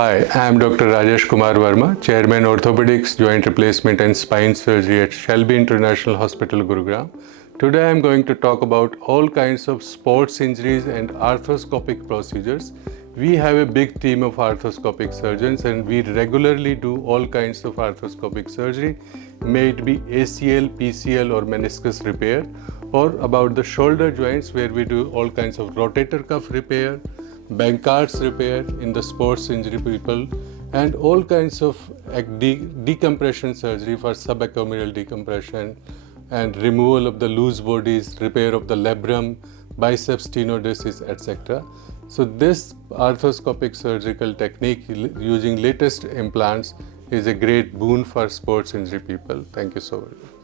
Hi, I am Dr. Rajesh Kumar Verma, Chairman Orthopedics, Joint Replacement and Spine Surgery at Shelby International Hospital, Gurugram. Today I am going to talk about all kinds of sports injuries and arthroscopic procedures. We have a big team of arthroscopic surgeons and we regularly do all kinds of arthroscopic surgery, may it be ACL, PCL or meniscus repair, or about the shoulder joints where we do all kinds of rotator cuff repair, Bankard's repair in the sports injury people, and all kinds of decompression surgery for subacromial decompression and removal of the loose bodies, repair of the labrum, biceps tenodesis, etc. So this arthroscopic surgical technique using latest implants is a great boon for sports injury people. Thank you so much.